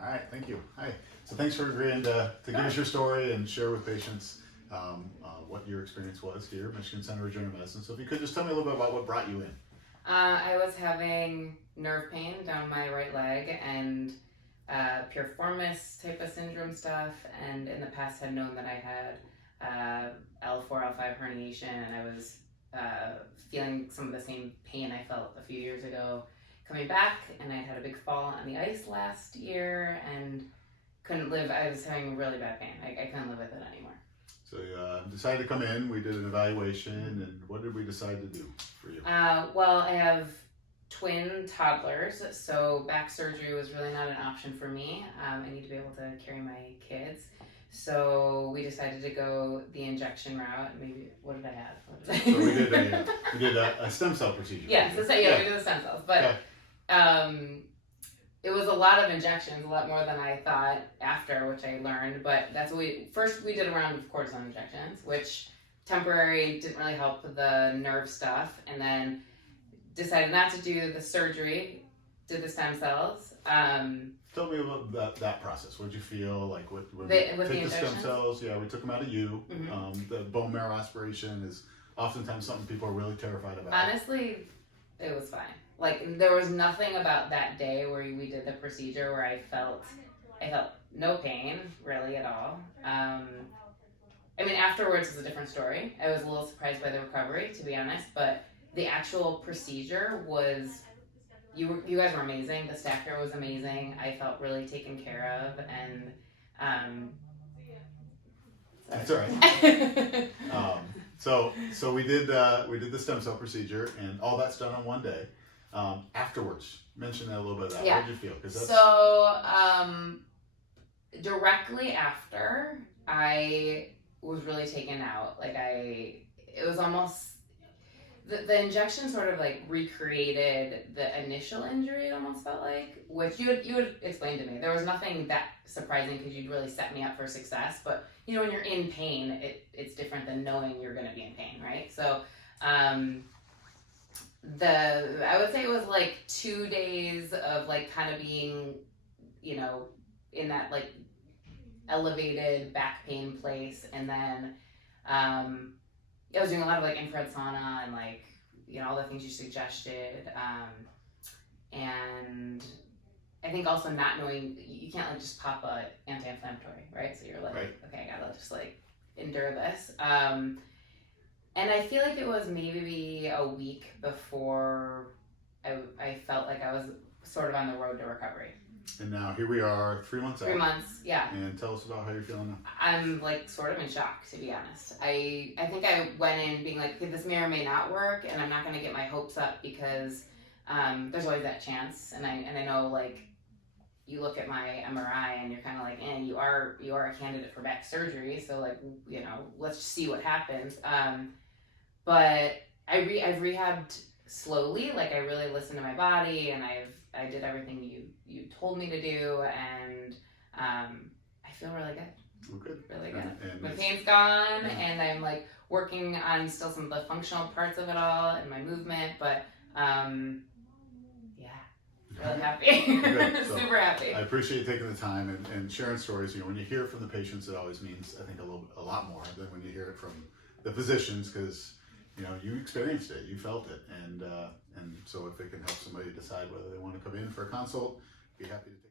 All right, thank you. Hi. So thanks for agreeing to give us your story and share with patients what your experience was here at Michigan Center of Regenerative Medicine. So if you could just tell me a little bit about what brought you in. I was having nerve pain down my right leg and piriformis type of syndrome stuff, and in the past had known that I had L4, L5 herniation, and I was feeling some of the same pain I felt a few years ago coming back, and I had a big fall on the ice last year and couldn't live. I was having really bad pain. I couldn't live with it anymore. So you decided to come in, we did an evaluation, and what did we decide to do for you? Well, I have twin toddlers, so back surgery was really not an option for me. I need to be able to carry my kids. So we decided to go the injection route. Maybe, what did I have? So we did a stem cell procedure. Yes, we did the stem cells. But it was a lot of injections, a lot more than I thought after, which I learned. But that's what we did a round of cortisone injections, which temporary didn't really help the nerve stuff, and then decided not to do the surgery, did the stem cells. Tell me about that process. What did you feel like when we With take the the stem injections? cells? Yeah, we took them out of you. Mm-hmm. The bone marrow aspiration is oftentimes something people are really terrified about. Honestly, it was fine. Like, there was nothing about that day where we did the procedure where I felt no pain really at all. I mean, afterwards is a different story. I was a little surprised by the recovery, to be honest, but the actual procedure was, you guys were amazing. The staff here was amazing. I felt really taken care of, and That's all right. So we did the stem cell procedure, and all that's done on one day. Afterwards, mention that a little bit of that. Yeah. What did you feel? So directly after, I was really taken out. Like, it was almost, the injection sort of like recreated the initial injury, it almost felt like, which you would explain to me. There was nothing that surprising because you'd really set me up for success, but you know, when you're in pain, it's different than knowing you're going to be in pain, right? So I would say it was like 2 days of like kind of being, you know, in that like elevated back pain place, and then I was doing a lot of like infrared sauna and like, you know, all the things you suggested, and I think also not knowing, you can't like just pop a anti-inflammatory, right? So you're like, okay, I gotta just like endure this. And I feel like it was maybe a week before I felt like I was sort of on the road to recovery. And now here we are, 3 months out. 3 months, yeah. And tell us about how you're feeling now. I'm like sort of in shock, to be honest. I think I went in being like, okay, this may or may not work, and I'm not going to get my hopes up because there's always that chance. And I know, like, you look at my MRI and you're kind of like, you are a candidate for back surgery, so like, you know, let's just see what happens. But I've rehabbed slowly. Like, I really listened to my body, and I did everything you told me to do, and I feel really good. Oh, good. Really good. And My pain's gone, and I'm like working on still some of the functional parts of it all and my movement, but really happy. Good. So, super happy. I appreciate you taking the time and sharing stories. You know, when you hear it from the patients, it always means, I think, a lot more than when you hear it from the physicians, because you know, you experienced it, you felt it, and so if it can help somebody decide whether they want to come in for a consult, be happy to take